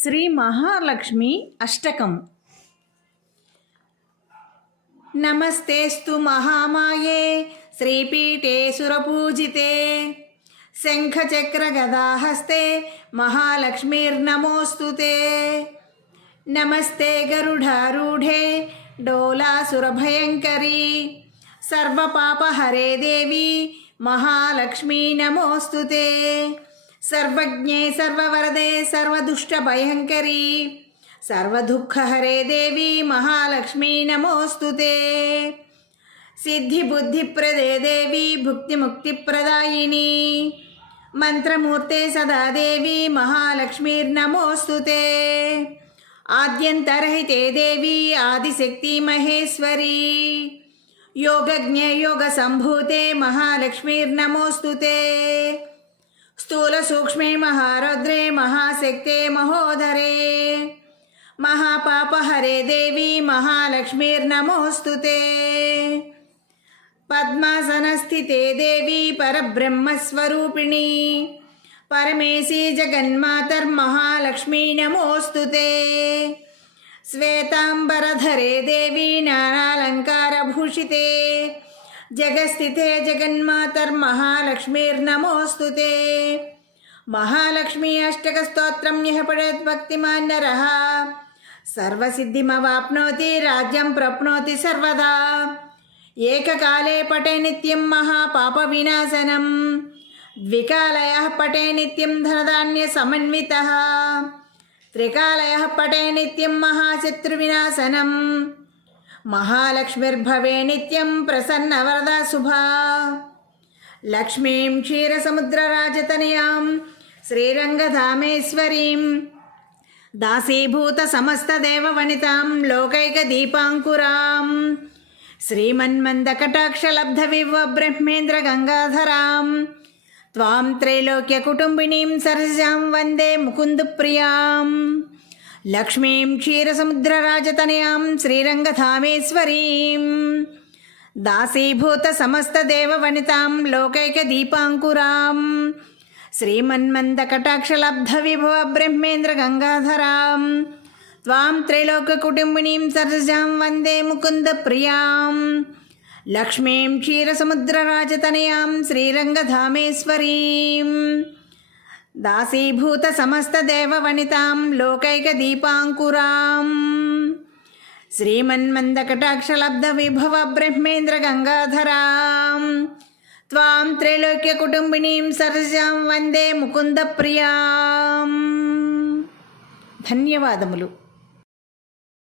శ్రీ మహాలక్ష్మి అష్టకం. నమస్తేస్తు మహామాయే శ్రీపీఠే సురపూజితే శంఖచక్రగదాహస్తే మహాలక్ష్మీర్నమోస్తుతే. నమస్తే గరుడారూఢే డోలాసురభయంకరీ సర్వపాపహరే దేవి మహాలక్ష్మీ నమోస్తుతే. सर्वज्ञे सर्ववरदे सर्वदुष्टभयंकरी सर्वदुःखहरे देवी महालक्ष्मी नमोस्तुते. सिद्धिबुद्धिप्रदे देवी भुक्तिमुक्तिप्रदायिनी मंत्रमूर्ते सदा देवी महालक्ष्मीर्नमोस्तुते. आद्यन्तरहिते देवी आदिशक्ति महेश्वरी योगज्ञे योगसम्भूते महालक्ष्मीर्नमोस्तुते. स्थूल सूक्ष्मे महारौद्रे महाशक्ते महोदरे महापापहरे देवी महालक्ष्मीर्नमोस्तुते. पद्मासनस्थिते देवी परब्रह्मस्वरूपिणी परमेशी जगन्मातर्महालक्ष्मी नमोस्तुते. श्वेतांबरधरे देवी नानालंकारभूषिते जगस्थिते जगन्मातर्महालक्ष्मीर्नमोस्तुते. महालक्ष्मी अष्टकस्तोत्रं यः पठेत् भक्तिमान् नरः सर्वसिद्धिमवाप्नोति राज्यं प्राप्नोति सर्वदा. एककाले पठे नित्यं महापापविनाशनं द्विकालयः पठे नित्यं धनधान्यसमन्वितः त्रिकालयः पठे नित्यं महाशत्रुविनाशनं. महालक्ष्मीर्भवे नित्यं प्रसन्नवरदा शुभा. लक्ष्मीं क्षीरसमुद्रराजतनयां श्रीरङ्गधामेश्वरीं दासीभूतसमस्तदेववनितां लोकैकदीपाङ्कुरां श्रीमन्मन्दकटाक्षलब्धविभ्वब्रह्मेन्द्रगङ्गाधरां त्वां त्रैलोक्यकुटुम्बिनीं सरसां वन्दे मुकुन्दप्रियां. लक्ष्मीं क्षीरसमुद्रराजतनयां श्रीरङ्गधामेश्वरीं दासीभूतसमस्तदेववनितां लोकैकदीपाङ्कुरां श्रीमन्मन्दकटाक्षलब्धविभवब्रह्मेन्द्रगङ्गाधरां त्वां त्रैलोक्यकुटुम्बिनीं सरसां वन्दे मुकुन्दप्रियां. लक्ष्मीं क्षीरसमुद्रराजतनयां श्रीरङ्गधामेश्वरीं दासीभूतसमस्तदेववनितां लोकैकदीपाङ्कुरां श्रीमन्मन्दकटाक्षलब्धविभवब्रह्मेन्द्रगङ्गाधरां त्वां त्रैलोक्यकुटुम्बिनीं सरसां वन्दे मुकुन्दप्रियां. ధన్యవాదములు.